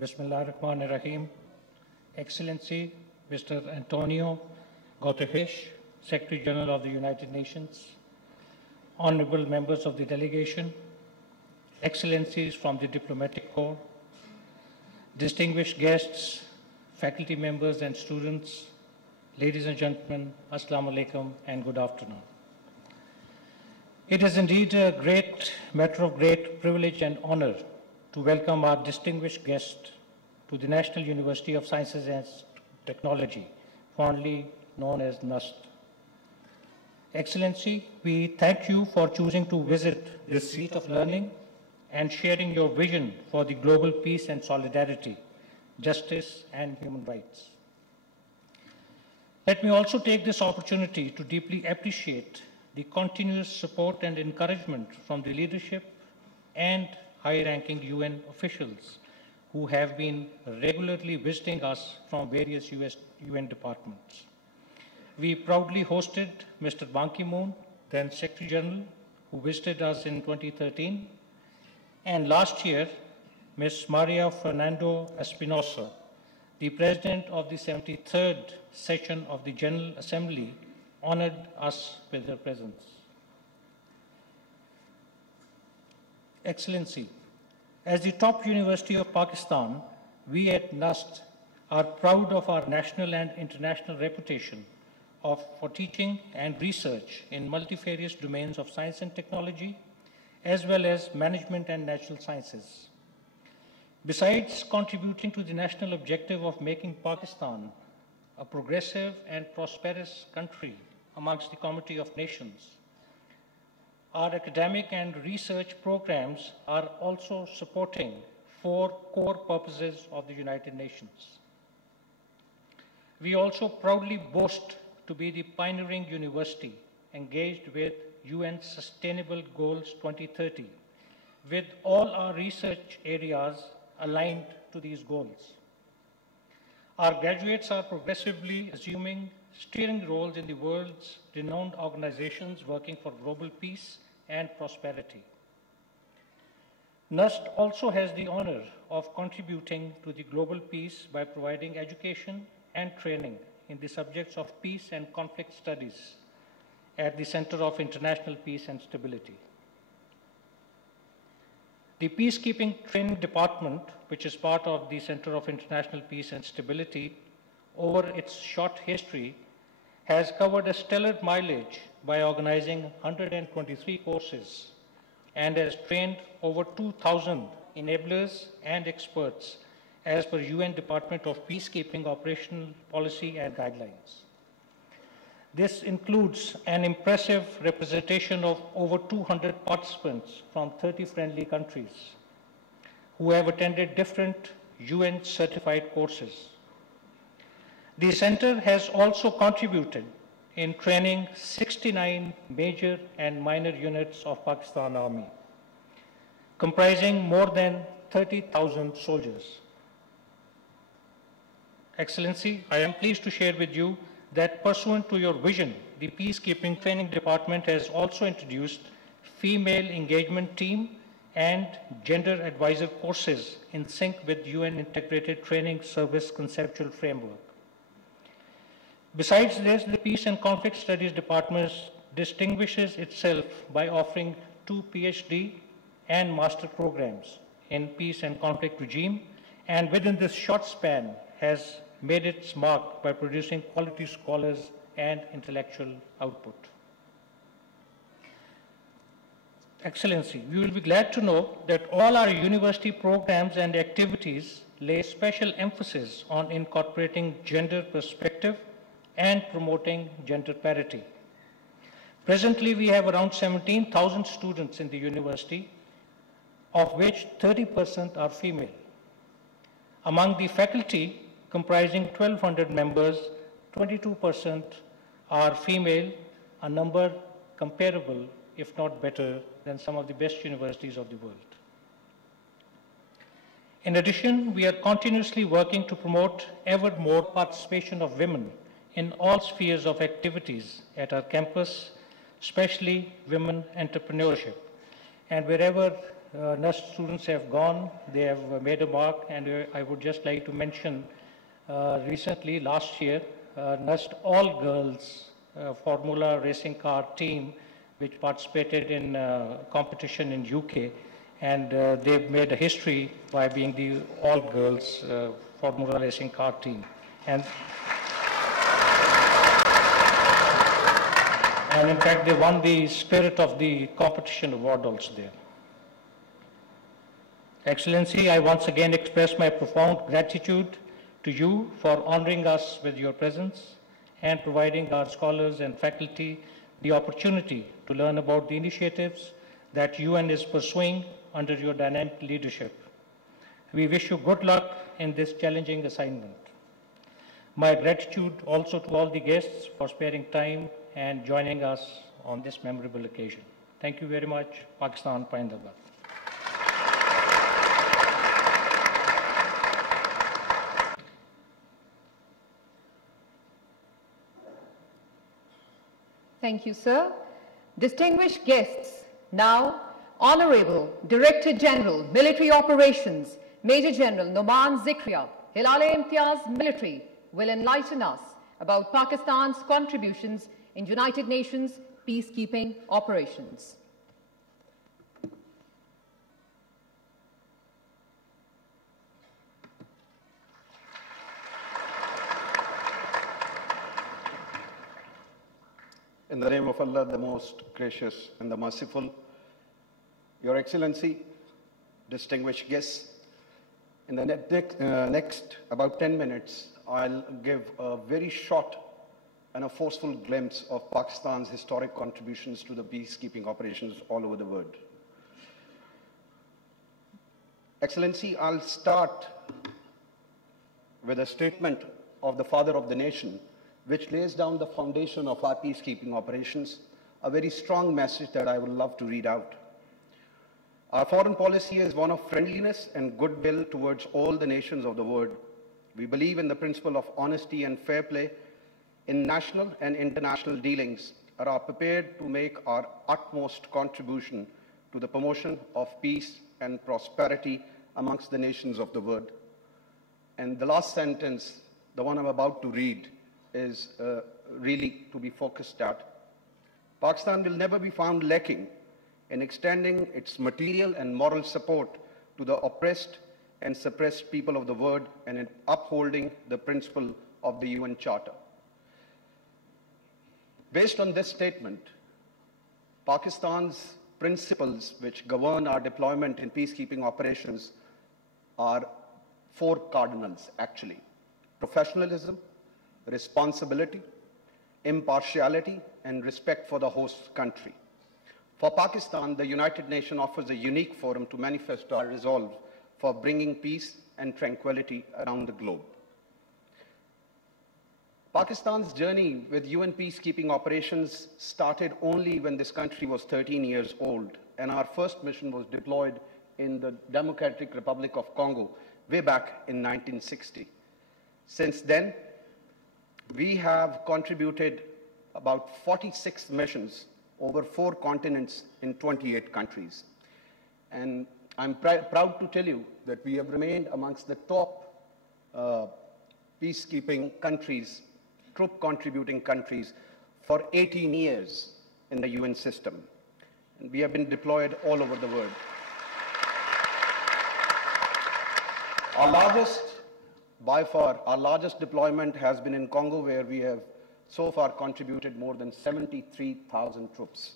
Bismillahirrahmanirrahim. Excellency, Mr. Antonio Guterres, Secretary General of the United Nations, honorable members of the delegation, excellencies from the diplomatic corps, distinguished guests, faculty members and students, ladies and gentlemen, Assalamu alaikum and good afternoon. It is indeed a matter of great privilege and honor to welcome our distinguished guest to the National University of Sciences and Technology, fondly known as NUST. Excellency, we thank you for choosing to visit this seat of learning and sharing your vision for the global peace and solidarity, justice and human rights. Let me also take this opportunity to deeply appreciate the continuous support and encouragement from the leadership and high-ranking UN officials who have been regularly visiting us from various UN departments. We proudly hosted Mr. Ban Ki-moon, then Secretary General, who visited us in 2013, and last year, Ms. Maria Fernando Espinosa, the President of the 73rd session of the General Assembly, honored us with her presence. Excellency, as the top university of Pakistan, we at NUST are proud of our national and international reputation for teaching and research in multifarious domains of science and technology, as well as management and natural sciences. Besides contributing to the national objective of making Pakistan a progressive and prosperous country amongst the community of nations, our academic and research programs are also supporting 4 core purposes of the United Nations. We also proudly boast to be the pioneering university engaged with UN Sustainable Goals 2030, with all our research areas aligned to these goals. Our graduates are progressively assuming steering roles in the world's renowned organizations working for global peace and prosperity. NUST also has the honor of contributing to the global peace by providing education and training in the subjects of peace and conflict studies at the Center of International Peace and Stability. The Peacekeeping Training Department, which is part of the Center of International Peace and Stability, over its short history, has covered a stellar mileage by organizing 123 courses and has trained over 2,000 enablers and experts as per UN Department of Peacekeeping operational policy and guidelines. This includes an impressive representation of over 200 participants from 30 friendly countries who have attended different UN certified courses. The center has also contributed in training 69 major and minor units of Pakistan Army, comprising more than 30,000 soldiers. Excellency, I am pleased to share with you that pursuant to your vision, the Peacekeeping Training Department has also introduced female engagement team and gender advisor courses in sync with UN Integrated Training Service conceptual framework. Besides this, the Peace and Conflict Studies Department distinguishes itself by offering 2 PhD and master programs in peace and conflict regime, and within this short span has made its mark by producing quality scholars and intellectual output. Excellency, you will be glad to know that all our university programs and activities lay special emphasis on incorporating gender perspective and promoting gender parity. Presently, we have around 17,000 students in the university, of which 30% are female. Among the faculty, comprising 1,200 members, 22% are female, a number comparable, if not better, than some of the best universities of the world. In addition, we are continuously working to promote ever more participation of women in all spheres of activities at our campus, especially women entrepreneurship. And wherever NUST students have gone, they have made a mark, and I would just like to mention recently, last year, NUST all-girls Formula racing car team which participated in competition in UK, and they've made a history by being the all-girls Formula racing car team. And in fact, they won the Spirit of the Competition award also there. Excellency, I once again express my profound gratitude to you for honoring us with your presence and providing our scholars and faculty the opportunity to learn about the initiatives that UN is pursuing under your dynamic leadership. We wish you good luck in this challenging assignment. My gratitude also to all the guests for sparing time and joining us on this memorable occasion. Thank you very much. Pakistan, Paindabad. Thank you, sir. Distinguished guests, now Honorable Director General, Military Operations, Major General Noman Zikria, Hilal-e-Imtiaz Military, will enlighten us about Pakistan's contributions in United Nations peacekeeping operations. In the name of Allah, the most gracious and the merciful, Your Excellency, distinguished guests, in the next about 10 minutes, I'll give a very short and a forceful glimpse of Pakistan's historic contributions to the peacekeeping operations all over the world. Excellency, I'll start with a statement of the Father of the Nation, which lays down the foundation of our peacekeeping operations, a very strong message that I would love to read out. Our foreign policy is one of friendliness and goodwill towards all the nations of the world. We believe in the principle of honesty and fair play in national and international dealings, and are prepared to make our utmost contribution to the promotion of peace and prosperity amongst the nations of the world. And the last sentence, the one I'm about to read, is really to be focused at. Pakistan will never be found lacking in extending its material and moral support to the oppressed and suppressed people of the world, and in upholding the principle of the UN Charter. Based on this statement, Pakistan's principles which govern our deployment in peacekeeping operations are four cardinals, actually: professionalism, responsibility, impartiality, and respect for the host country. For Pakistan, the United Nations offers a unique forum to manifest our resolve for bringing peace and tranquility around the globe. Pakistan's journey with UN peacekeeping operations started only when this country was 13 years old, and our first mission was deployed in the Democratic Republic of Congo way back in 1960. Since then, we have contributed about 46 missions over 4 continents in 28 countries. And I'm proud to tell you that we have remained amongst the top peacekeeping countries, troop contributing countries, for 18 years in the UN system. And we have been deployed all over the world. By far, our largest deployment has been in Congo, where we have so far contributed more than 73,000 troops.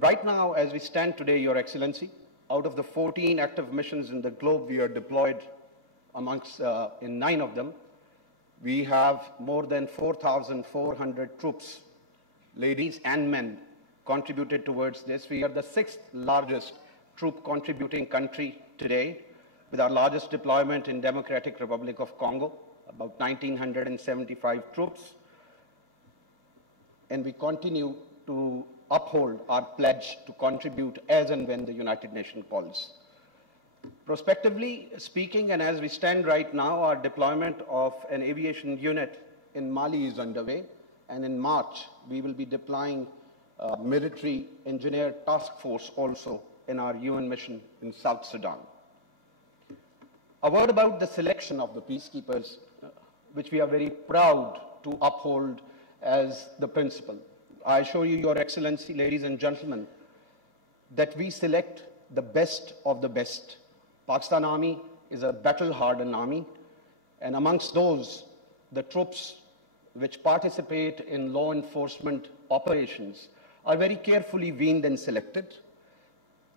Right now, as we stand today, Your Excellency, out of the 14 active missions in the globe, we are deployed in 9 of them. We have more than 4,400 troops, ladies and men, contributed towards this. We are the 6th largest troop contributing country today, with our largest deployment in Democratic Republic of Congo, about 1,975 troops. And we continue to uphold our pledge to contribute as and when the United Nations calls. Prospectively speaking, and as we stand right now, our deployment of an aviation unit in Mali is underway, and in March we will be deploying a military engineer task force also in our UN mission in South Sudan. A word about the selection of the peacekeepers, which we are very proud to uphold as the principle. I assure you, Your Excellency, ladies and gentlemen, that we select the best of the best. Pakistan Army is a battle-hardened army, and amongst those, the troops which participate in law enforcement operations are very carefully weaned and selected.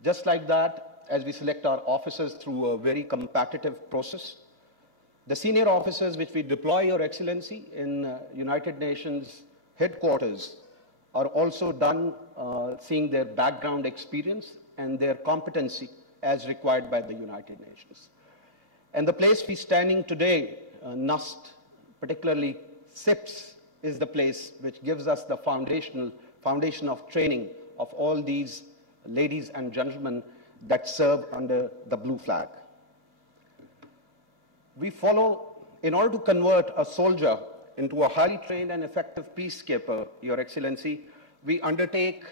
Just like that, as we select our officers through a very competitive process, the senior officers which we deploy, Your Excellency, in United Nations headquarters are also done seeing their background experience and their competency as required by the United Nations. And the place we're standing today, NUST, particularly SIPS, is the place which gives us the foundation of training of all these ladies and gentlemen that serve under the blue flag. We follow, in order to convert a soldier into a highly trained and effective peacekeeper, Your Excellency, we undertake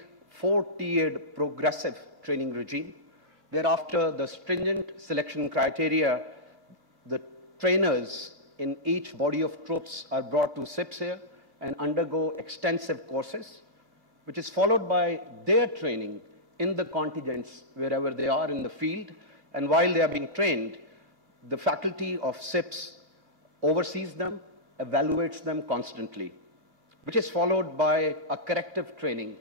4-tiered progressive training regime. Thereafter, the stringent selection criteria, the trainers in each body of troops are brought to SIPS here and undergo extensive courses, which is followed by their training in the contingents wherever they are in the field. And while they are being trained, the faculty of SIPS oversees them, evaluates them constantly, which is followed by a corrective training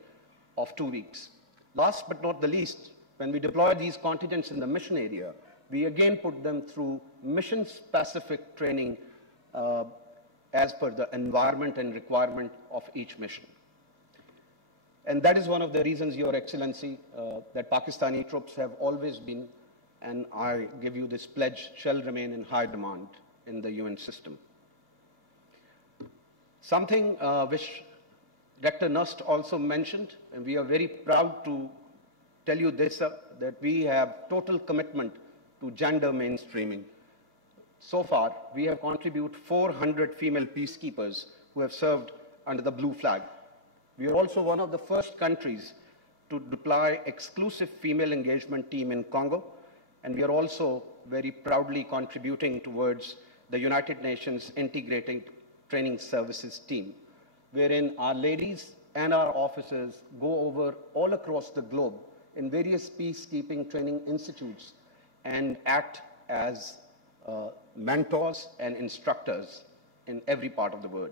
of 2 weeks. Last but not the least, when we deploy these contingents in the mission area, we again put them through mission-specific training as per the environment and requirement of each mission. And that is one of the reasons, Your Excellency, that Pakistani troops have always been, and I give you this pledge, shall remain in high demand in the UN system. Something which Director Nust also mentioned, and we are very proud to tell you this, that we have total commitment to gender mainstreaming. So far, we have contributed 400 female peacekeepers who have served under the blue flag. We are also one of the first countries to deploy exclusive female engagement team in Congo, and we are also very proudly contributing towards the United Nations Integrating Training Services team, wherein our ladies and our officers go over all across the globe in various peacekeeping training institutes and act as mentors and instructors in every part of the world.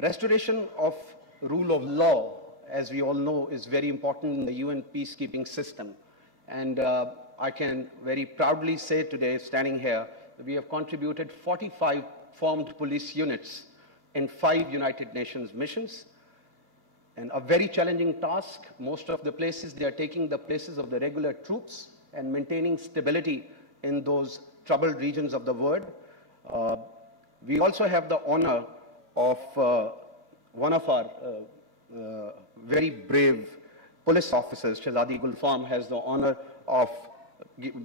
Restoration of rule of law, as we all know, is very important in the UN peacekeeping system. And I can very proudly say today, standing here, that we have contributed 45 formed police units in 5 United Nations missions. And a very challenging task. Most of the places, they are taking the places of the regular troops and maintaining stability in those troubled regions of the world. We also have the honor of one of our very brave police officers, Shahzadi Gulfam, has the honor of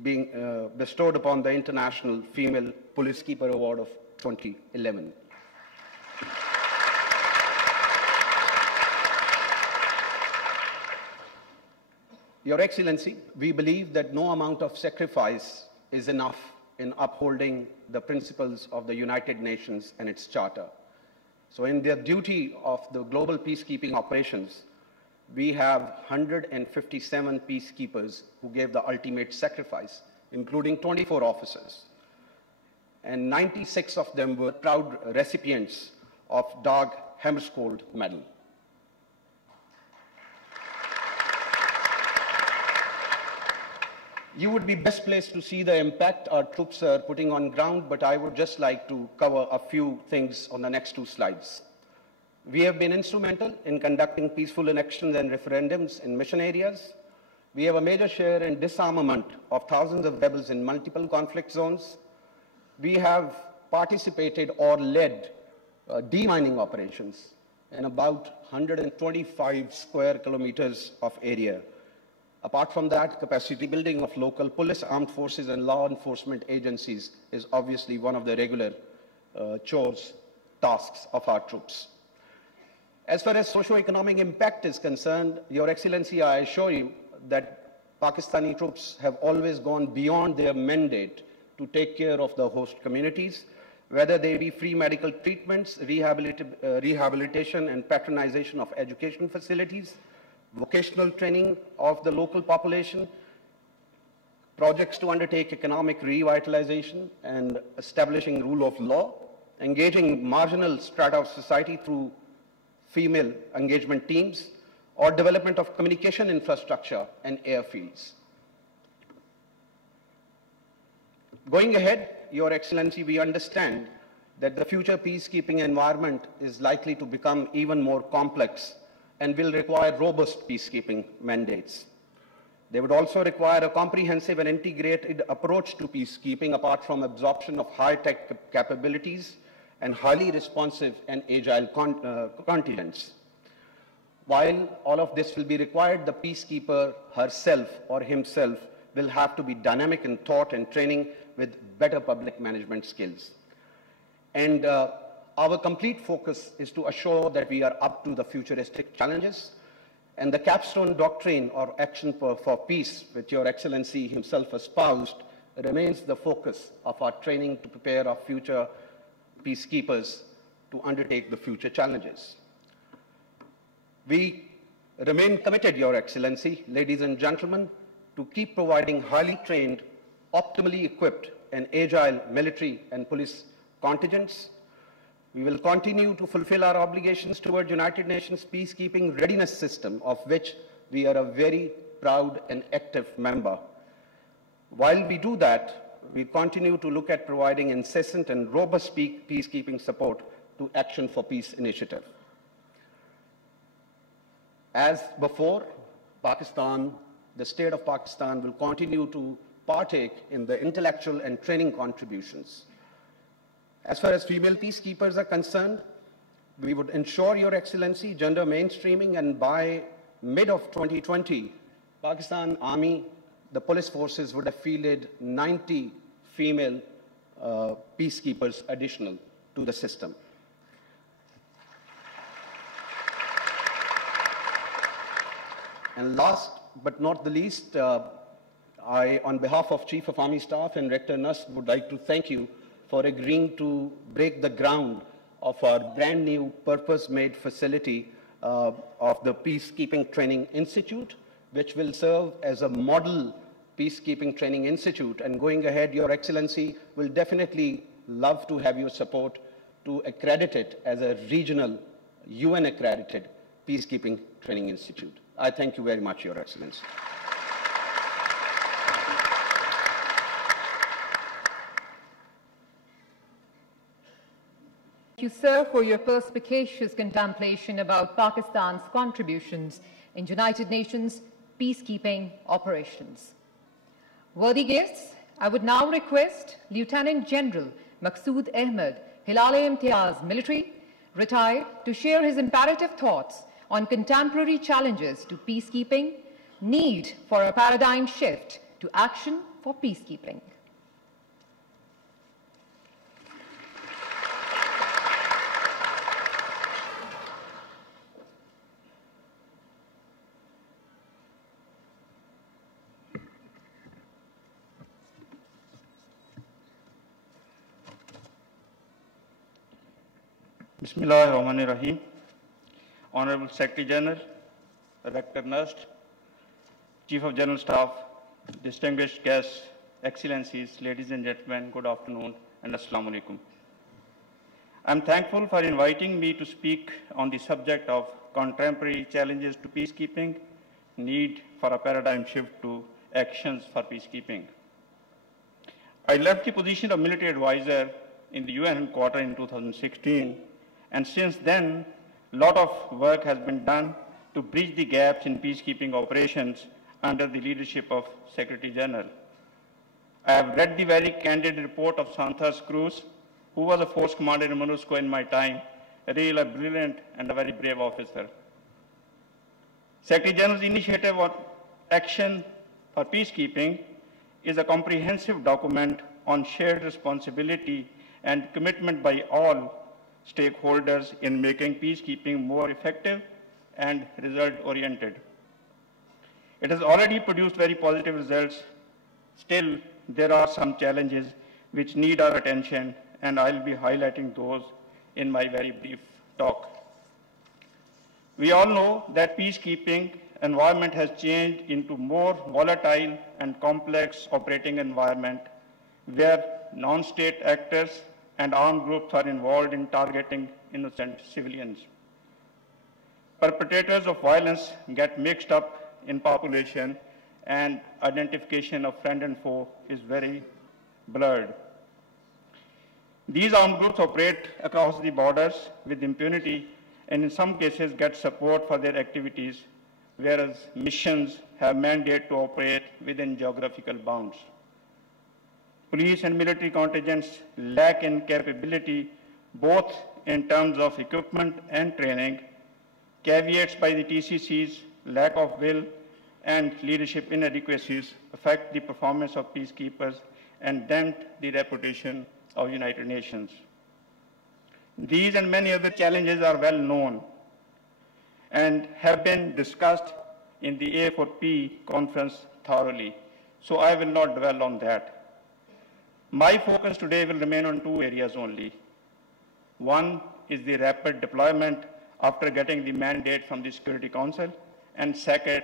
being bestowed upon the International Female Policekeeper Award of 2011. Your Excellency, we believe that no amount of sacrifice is enough in upholding the principles of the United Nations and its charter. So in their duty of the global peacekeeping operations, we have 157 peacekeepers who gave the ultimate sacrifice, including 24 officers. And 96 of them were proud recipients of Dag Hammarskjöld Medal. You would be best placed to see the impact our troops are putting on ground, but I would just like to cover a few things on the next 2 slides. We have been instrumental in conducting peaceful elections and referendums in mission areas. We have a major share in disarmament of thousands of rebels in multiple conflict zones. We have participated or led demining operations in about 125 square kilometers of area. Apart from that, capacity building of local police, armed forces, and law enforcement agencies is obviously one of the regular tasks of our troops. As far as socio-economic impact is concerned, Your Excellency, I assure you that Pakistani troops have always gone beyond their mandate to take care of the host communities, whether they be free medical treatments, rehabilitation and patronization of education facilities, vocational training of the local population, projects to undertake economic revitalization and establishing rule of law, engaging marginal strata of society through female engagement teams, or development of communication infrastructure and airfields. Going ahead, Your Excellency, we understand that the future peacekeeping environment is likely to become even more complex and will require robust peacekeeping mandates. They would also require a comprehensive and integrated approach to peacekeeping apart from absorption of high-tech capabilities and highly responsive and agile contingents. While all of this will be required, the peacekeeper herself or himself will have to be dynamic in thought and training with better public management skills. And our complete focus is to assure that we are up to the futuristic challenges. And the capstone doctrine or action for peace, which Your Excellency himself espoused, remains the focus of our training to prepare our future peacekeepers to undertake the future challenges. We remain committed, Your Excellency, ladies and gentlemen, to keep providing highly trained, optimally equipped, and agile military and police contingents. We will continue to fulfill our obligations toward United Nations peacekeeping readiness system, of which we are a very proud and active member. While we do that, we continue to look at providing incessant and robust peacekeeping support to Action for Peace initiative. As before, Pakistan, the state of Pakistan will continue to partake in the intellectual and training contributions. As far as female peacekeepers are concerned, we would ensure, Your Excellency, gender mainstreaming, and by mid of 2020, Pakistan Army, the police forces would have fielded 90 female peacekeepers additional to the system. And last but not the least, I, on behalf of Chief of Army Staff and Rector Nus, would like to thank you for agreeing to break the ground of our brand new purpose-made facility of the Peacekeeping Training Institute, which will serve as a model Peacekeeping Training Institute. And going ahead, Your Excellency, will definitely love to have your support to accredit it as a regional UN-accredited Peacekeeping Training Institute. I thank you very much, Your Excellency. Thank you, sir, for your perspicacious contemplation about Pakistan's contributions in United Nations peacekeeping operations. Worthy guests, I would now request Lieutenant General Maqsood Ahmed, Hilal-e-Imtiaz Military, retired, to share his imperative thoughts on contemporary challenges to peacekeeping, need for a paradigm shift to action for peacekeeping. Bismillahirrahmanirrahim. Honorable Secretary General, Rector Nust, Chief of General Staff, distinguished guests, Excellencies, ladies and gentlemen, good afternoon and Assalamu alaikum. I'm thankful for inviting me to speak on the subject of contemporary challenges to peacekeeping, need for a paradigm shift to actions for peacekeeping. I left the position of military advisor in the UN headquarters in 2016, and since then, a lot of work has been done to bridge the gaps in peacekeeping operations under the leadership of Secretary General. I have read the very candid report of Santos Cruz, who was a force commander in MONUSCO in my time, a really brilliant and a very brave officer. Secretary General's initiative on action for peacekeeping is a comprehensive document on shared responsibility and commitment by all stakeholders in making peacekeeping more effective and result-oriented. It has already produced very positive results. Still, there are some challenges which need our attention, and I'll be highlighting those in my very brief talk. We all know that peacekeeping environment has changed into more volatile and complex operating environment where non-state actors and armed groups are involved in targeting innocent civilians. Perpetrators of violence get mixed up in population, and identification of friend and foe is very blurred. These armed groups operate across the borders with impunity and in some cases get support for their activities, whereas missions have mandate to operate within geographical bounds. Police and military contingents lack in capability both in terms of equipment and training. Caveats by the TCC's lack of will and leadership inadequacies affect the performance of peacekeepers and dent the reputation of United Nations. These and many other challenges are well known and have been discussed in the A4P conference thoroughly, so I will not dwell on that. My focus today will remain on two areas only. One is the rapid deployment after getting the mandate from the Security Council, and second,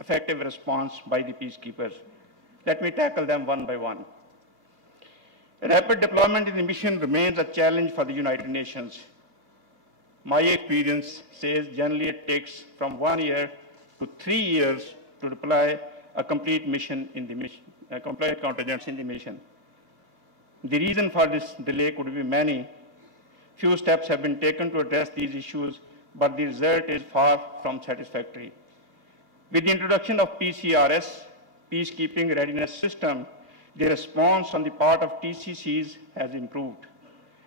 effective response by the peacekeepers. Let me tackle them one by one. Rapid deployment in the mission remains a challenge for the United Nations. My experience says generally it takes from 1 year to 3 years to deploy a complete mission in the mission, complete contingents in the mission. The reason for this delay could be many. Few steps have been taken to address these issues, but the result is far from satisfactory. With the introduction of PCRS, Peacekeeping Readiness System, the response on the part of TCCs has improved,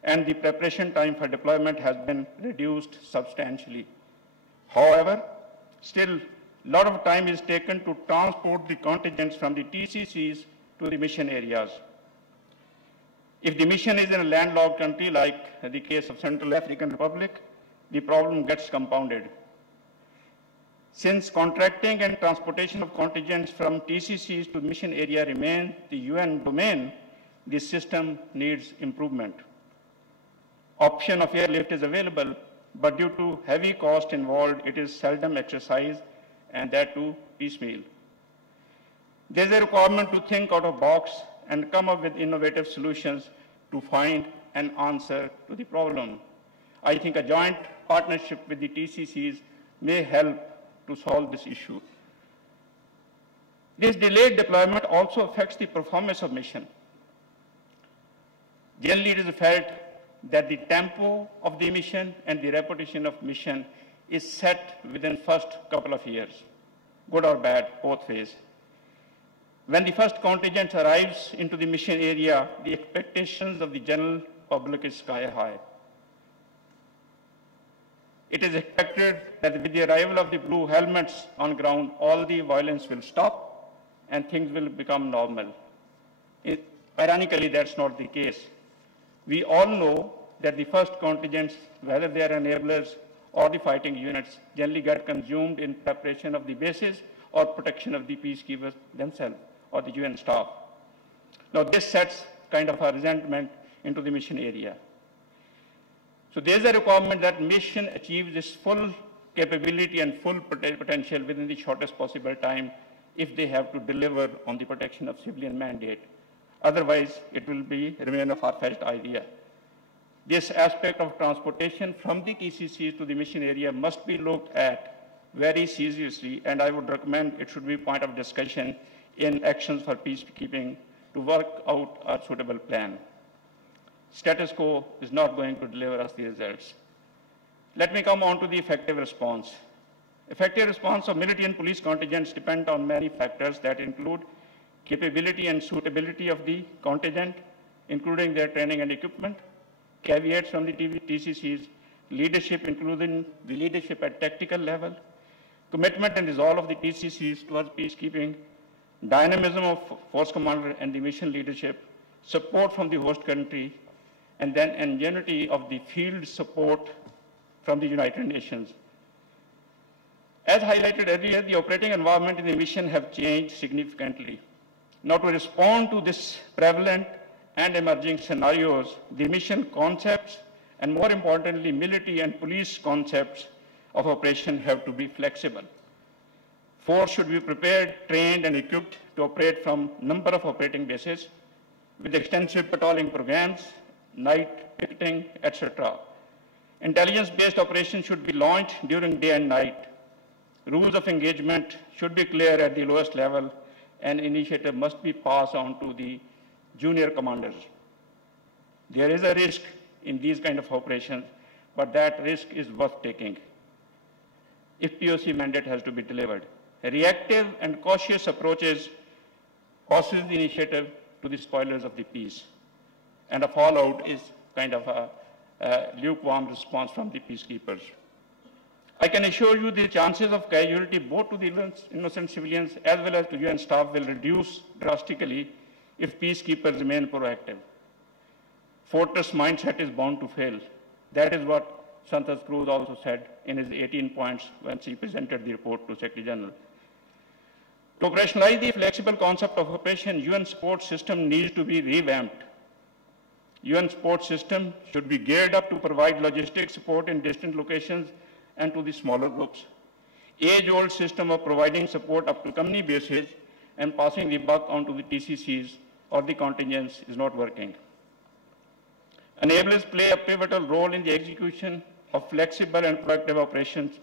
and the preparation time for deployment has been reduced substantially. However, still, a lot of time is taken to transport the contingents from the TCCs to the mission areas. If the mission is in a landlocked country like the case of Central African Republic, the problem gets compounded. Since contracting and transportation of contingents from TCCs to mission area remain the UN domain, the system needs improvement. Option of airlift is available, but due to heavy cost involved, it is seldom exercised, and that too piecemeal. There is a requirement to think out of the box and come up with innovative solutions to find an answer to the problem. I think a joint partnership with the TCCs may help to solve this issue. This delayed deployment also affects the performance of mission. Generally, it is felt that the tempo of the mission and the reputation of mission is set within first couple of years, good or bad, both ways. When the first contingent arrives into the mission area, the expectations of the general public is sky high. It is expected that with the arrival of the blue helmets on ground, all the violence will stop and things will become normal. Ironically, that's not the case. We all know that the first contingents, whether they are enablers or the fighting units, generally get consumed in preparation of the bases or protection of the peacekeepers themselves or the UN staff. Now, this sets kind of a resentment into the mission area. So there's a requirement that mission achieves this full capability and full potential within the shortest possible time if they have to deliver on the protection of civilian mandate. Otherwise, it will remain a far-fetched idea. This aspect of transportation from the TCCs to the mission area must be looked at very seriously, and I would recommend it should be a point of discussion in actions for peacekeeping to work out a suitable plan. Status quo is not going to deliver us the results. Let me come on to the effective response. Effective response of military and police contingents depend on many factors that include capability and suitability of the contingent, including their training and equipment, caveats from the TCCs, leadership, including the leadership at tactical level, commitment and resolve of the TCCs towards peacekeeping, dynamism of force commander and the mission leadership, support from the host country, and then ingenuity of the field support from the United Nations. As highlighted earlier, the operating environment in the mission have changed significantly. Now, to respond to this prevalent and emerging scenarios, the mission concepts and, more importantly, military and police concepts of operation have to be flexible. Force should be prepared, trained, and equipped to operate from a number of operating bases with extensive patrolling programs, night picketing, etc. Intelligence-based operations should be launched during day and night. Rules of engagement should be clear at the lowest level, and initiative must be passed on to the junior commanders. There is a risk in these kind of operations, but that risk is worth taking if POC mandate has to be delivered. Reactive and cautious approaches causes the initiative to the spoilers of the peace, and a fallout is kind of a lukewarm response from the peacekeepers. I can assure you the chances of casualty both to the innocent civilians as well as to UN staff will reduce drastically if peacekeepers remain proactive. Fortress mindset is bound to fail. That is what Santos Cruz also said in his 18 points when he presented the report to Secretary General. To operationalize the flexible concept of operation, UN support system needs to be revamped. UN support system should be geared up to provide logistic support in distant locations and to the smaller groups. Age-old system of providing support up to company bases and passing the buck on to the TCCs or the contingents is not working. Enablers play a pivotal role in the execution of flexible and proactive operations.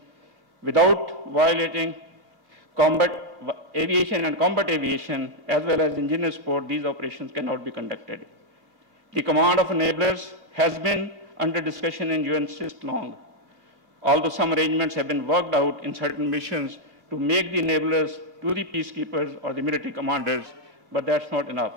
Without violating combat aviation and combat aviation, as well as engineer support, these operations cannot be conducted. The command of enablers has been under discussion in UN since long. Although some arrangements have been worked out in certain missions to make the enablers to the peacekeepers or the military commanders, but that's not enough.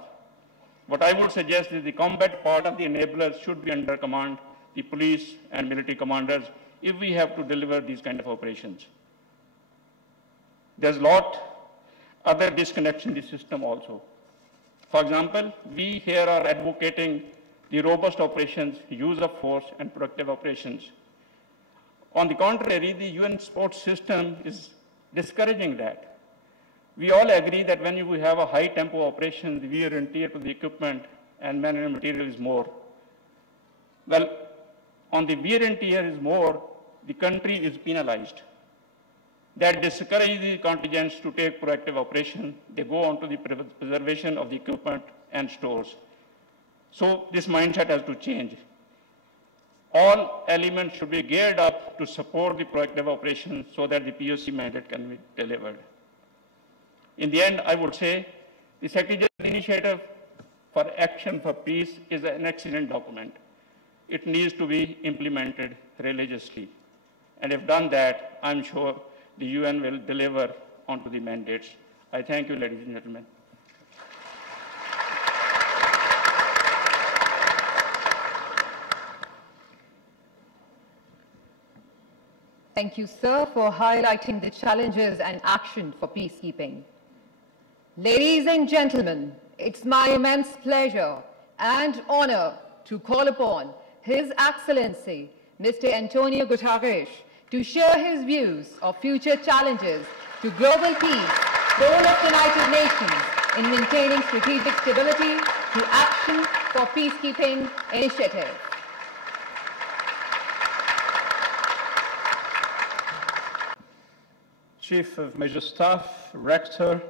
What I would suggest is the combat part of the enablers should be under command, the police and military commanders, if we have to deliver these kind of operations. There's a lot other disconnects in the system also. For example, we here are advocating the robust operations, use of force, and productive operations. On the contrary, the UN support system is discouraging that. We all agree that when you have a high tempo operation, the wear and tear to the equipment and man and material is more. Well, on the wear and tear is more, the country is penalized. That discourages the contingents to take proactive operation. They go on to the preservation of the equipment and stores. So this mindset has to change. All elements should be geared up to support the proactive operation so that the POC mandate can be delivered. In the end, I would say the Secretary General Initiative for Action for Peace is an excellent document. It needs to be implemented religiously. And if done that, I'm sure the UN will deliver onto the mandates. I thank you, ladies and gentlemen. Thank you, sir, for highlighting the challenges and action for peacekeeping. Ladies and gentlemen, it's my immense pleasure and honor to call upon His Excellency, Mr. Antonio Guterres, to share his views of future challenges to global peace, role of the United Nations in maintaining strategic stability through action for peacekeeping initiatives. Chief of Major Staff, Rector,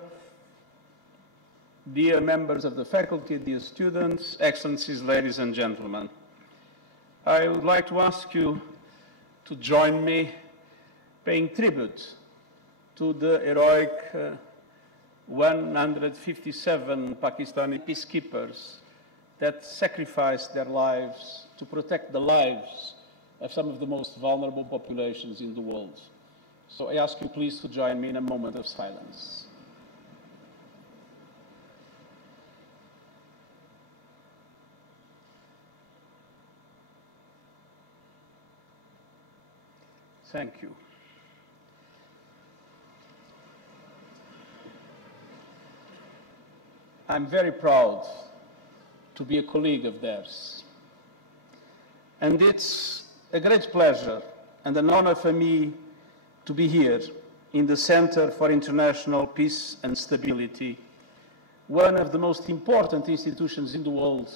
dear members of the faculty, dear students, Excellencies, ladies and gentlemen, I would like to ask you to join me paying tribute to the heroic 157 Pakistani peacekeepers that sacrificed their lives to protect the lives of some of the most vulnerable populations in the world. So I ask you please to join me in a moment of silence. Thank you. I'm very proud to be a colleague of theirs. And it's a great pleasure and an honor for me to be here in the Center for International Peace and Stability, one of the most important institutions in the world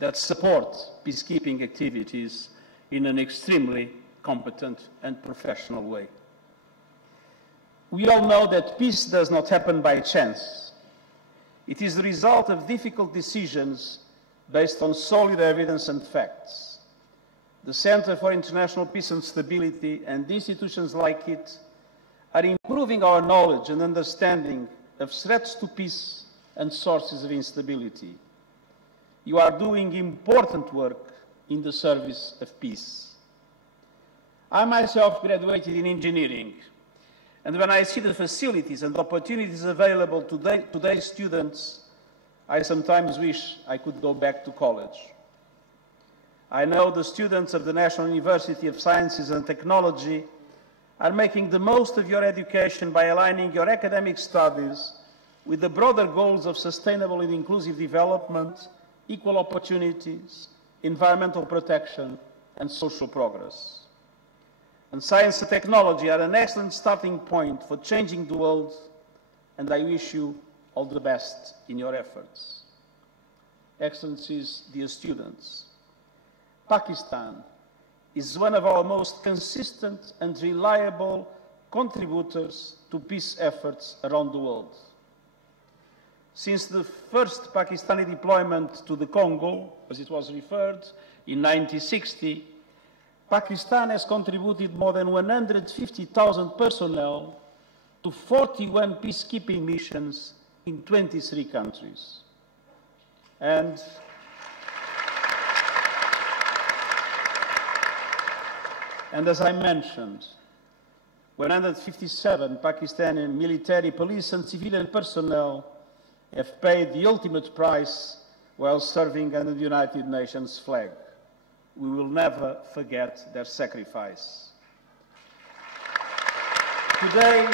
that support peacekeeping activities in an extremely competent and professional way. We all know that peace does not happen by chance. It is the result of difficult decisions based on solid evidence and facts. The Center for International Peace and Stability and institutions like it are improving our knowledge and understanding of threats to peace and sources of instability. You are doing important work in the service of peace. I myself graduated in engineering, and when I see the facilities and opportunities available to today's students, I sometimes wish I could go back to college. I know the students of the National University of Sciences and Technology are making the most of your education by aligning your academic studies with the broader goals of sustainable and inclusive development, equal opportunities, environmental protection, and social progress. And science and technology are an excellent starting point for changing the world, and I wish you all the best in your efforts. Excellencies, dear students, Pakistan is one of our most consistent and reliable contributors to peace efforts around the world. Since the first Pakistani deployment to the Congo, as it was referred, in 1960, Pakistan has contributed more than 150,000 personnel to 41 peacekeeping missions in 23 countries. And as I mentioned, 157 Pakistani military, police and civilian personnel have paid the ultimate price while serving under the United Nations flag. We will never forget their sacrifice. Today,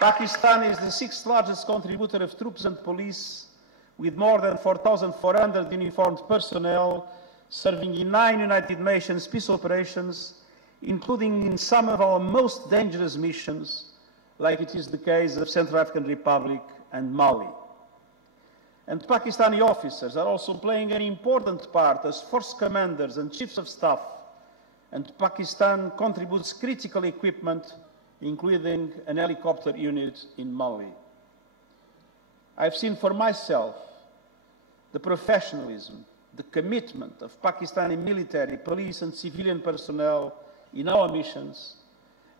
Pakistan is the sixth largest contributor of troops and police, with more than 4,400 uniformed personnel serving in 9 United Nations peace operations, including in some of our most dangerous missions, like it is the case of Central African Republic and Mali. And Pakistani officers are also playing an important part as force commanders and chiefs of staff, and Pakistan contributes critical equipment, including an helicopter unit in Mali. I've seen for myself the professionalism, the commitment of Pakistani military, police and civilian personnel in our missions,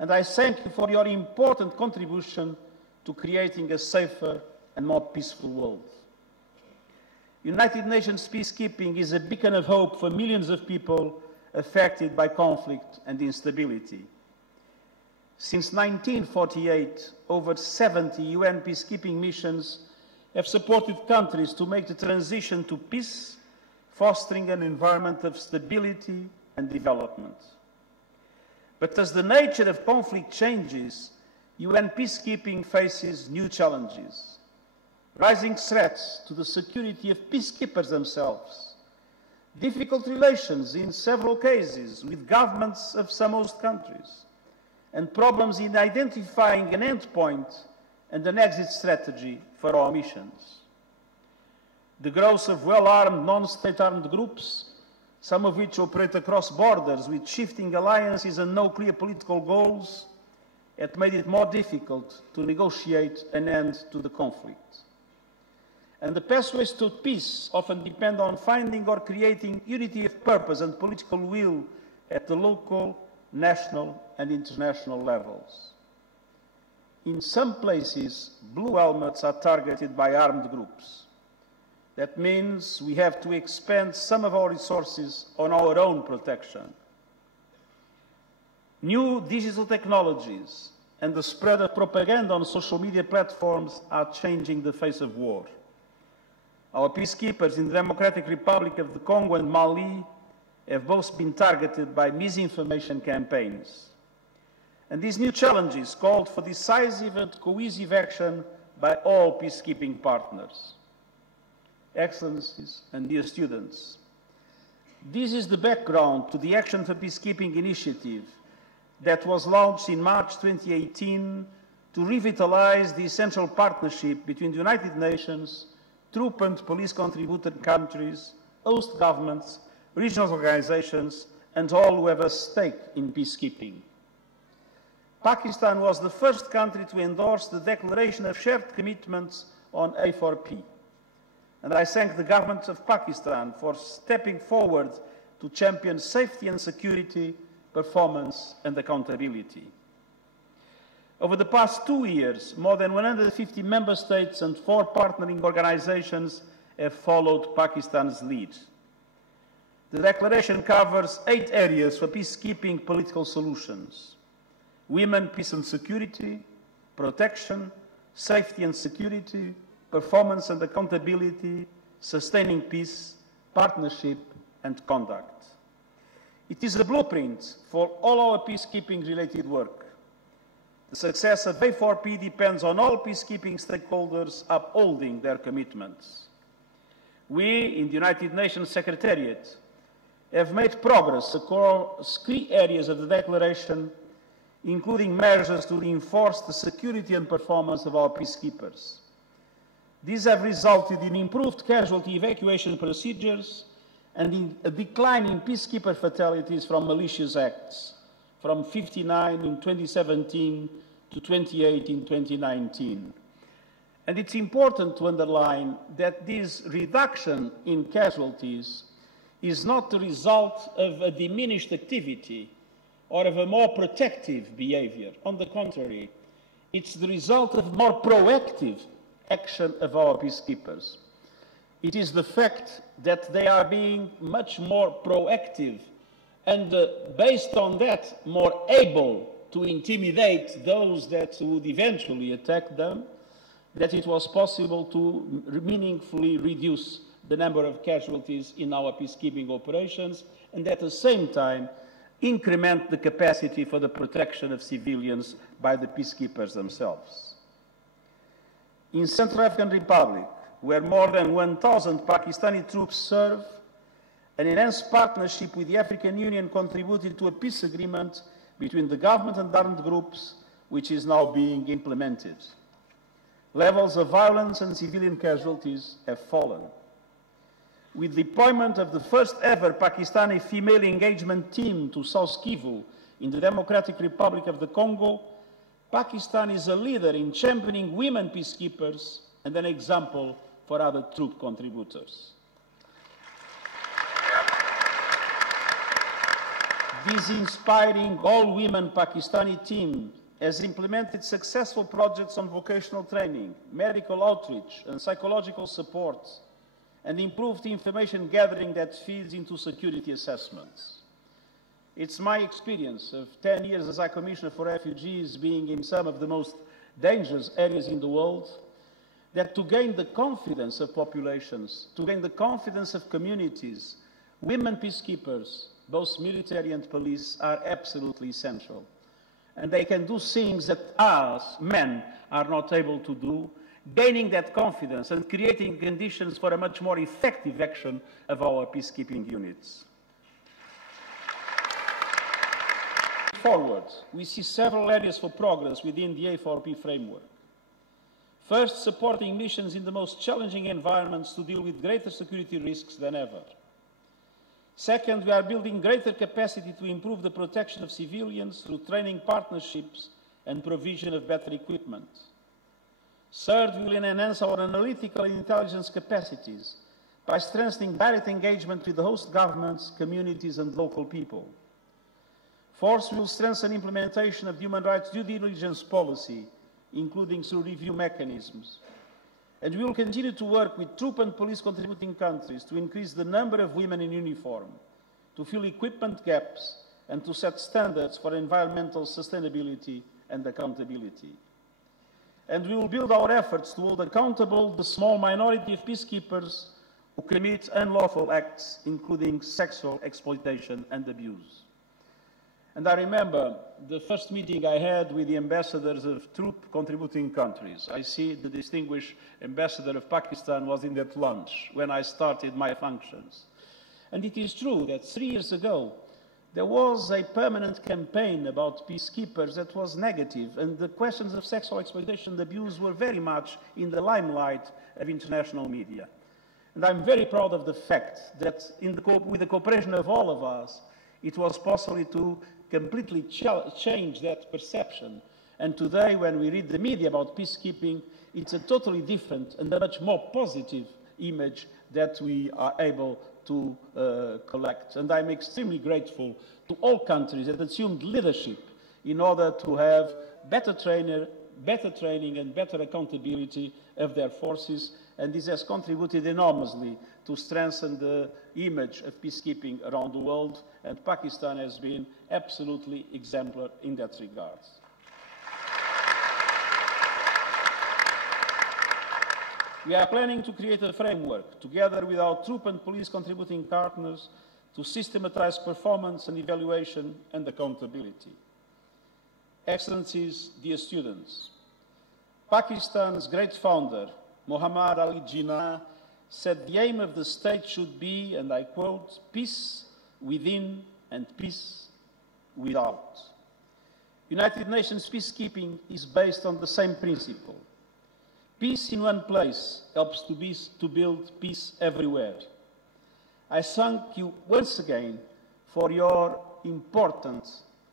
and I thank you for your important contribution to creating a safer and more peaceful world. United Nations peacekeeping is a beacon of hope for millions of people affected by conflict and instability. Since 1948, over 70 UN peacekeeping missions have supported countries to make the transition to peace, fostering an environment of stability and development. But as the nature of conflict changes, UN peacekeeping faces new challenges. Rising threats to the security of peacekeepers themselves, difficult relations in several cases with governments of some host countries, and problems in identifying an endpoint and an exit strategy for our missions. The growth of well-armed, non-state armed groups, some of which operate across borders with shifting alliances and no clear political goals, have made it more difficult to negotiate an end to the conflict. And the pathways to peace often depend on finding or creating unity of purpose and political will at the local, national and international levels. In some places, blue helmets are targeted by armed groups. That means we have to expend some of our resources on our own protection. New digital technologies and the spread of propaganda on social media platforms are changing the face of war. Our peacekeepers in the Democratic Republic of the Congo and Mali have both been targeted by misinformation campaigns. And these new challenges called for decisive and cohesive action by all peacekeeping partners. Excellencies and dear students, This is the background to the Action for Peacekeeping initiative that was launched in March 2018 to revitalize the essential partnership between the United Nations, troop and police contributor countries, host governments, regional organizations, and all who have a stake in peacekeeping. Pakistan was the first country to endorse the Declaration of Shared Commitments on A4P. And I thank the government of Pakistan for stepping forward to champion safety and security, performance and accountability. Over the past 2 years, more than 150 member states and 4 partnering organizations have followed Pakistan's lead. The declaration covers 8 areas for peacekeeping political solutions: women, peace and security, protection, safety and security, performance and accountability, sustaining peace, partnership and conduct. It is a blueprint for all our peacekeeping-related work. The success of A4P depends on all peacekeeping stakeholders upholding their commitments. We, in the United Nations Secretariat, have made progress across key areas of the declaration, including measures to reinforce the security and performance of our peacekeepers. These have resulted in improved casualty evacuation procedures and in a decline in peacekeeper fatalities from malicious acts, from 59 in 2017 to 28 in 2019. And it's important to underline that this reduction in casualties is not the result of a diminished activity or of a more protective behavior. On the contrary, it's the result of more proactive action of our peacekeepers. It is the fact that they are being much more proactive and, based on that, more able to intimidate those that would eventually attack them, that it was possible to meaningfully reduce the number of casualties in our peacekeeping operations, and at the same time increment the capacity for the protection of civilians by the peacekeepers themselves. In Central African Republic, where more than 1,000 Pakistani troops serve, an enhanced partnership with the African Union contributed to a peace agreement between the government and armed groups, which is now being implemented. Levels of violence and civilian casualties have fallen. With deployment of the first ever Pakistani female engagement team to South Kivu in the Democratic Republic of the Congo, Pakistan is a leader in championing women peacekeepers and an example for other troop contributors. This inspiring all-women Pakistani team has implemented successful projects on vocational training, medical outreach and psychological support, and improved information gathering that feeds into security assessments. It's my experience of 10 years as High Commissioner for Refugees, being in some of the most dangerous areas in the world, that to gain the confidence of populations, to gain the confidence of communities, women peacekeepers, both military and police, are absolutely essential. And they can do things that us, men, are not able to do, gaining that confidence and creating conditions for a much more effective action of our peacekeeping units. Forward, we see several areas for progress within the A4P framework. First, supporting missions in the most challenging environments to deal with greater security risks than ever. Second, we are building greater capacity to improve the protection of civilians through training partnerships and provision of better equipment. Third, we will enhance our analytical and intelligence capacities by strengthening direct engagement with the host governments, communities and local people. Fourth, we will strengthen implementation of human rights due diligence policy, including through review mechanisms. And we will continue to work with troop and police contributing countries to increase the number of women in uniform, to fill equipment gaps, and to set standards for environmental sustainability and accountability. And we will build our efforts to hold accountable the small minority of peacekeepers who commit unlawful acts, including sexual exploitation and abuse. And I remember the first meeting I had with the ambassadors of troop contributing countries. I see the distinguished ambassador of Pakistan was in that lunch when I started my functions. And it is true that 3 years ago, there was a permanent campaign about peacekeepers that was negative, and the questions of sexual exploitation and abuse were very much in the limelight of international media. And I'm very proud of the fact that with the cooperation of all of us, it was possible to completely change that perception. And today, when we read the media about peacekeeping, it's a totally different and a much more positive image that we are able to collect. And I'm extremely grateful to all countries that assumed leadership in order to have better training and better accountability of their forces. And this has contributed enormously to strengthen the image of peacekeeping around the world. And Pakistan has been absolutely exemplar in that regard. We are planning to create a framework, together with our troop and police contributing partners, to systematize performance and evaluation and accountability. Excellencies, dear students, Pakistan's great founder, Muhammad Ali Jinnah, said the aim of the state should be, and I quote, peace within and peace without. United Nations peacekeeping is based on the same principle. Peace in one place helps to build peace everywhere. I thank you once again for your important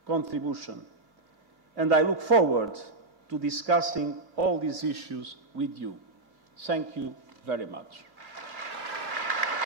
contribution, and I look forward to discussing all these issues with you. Thank you very much.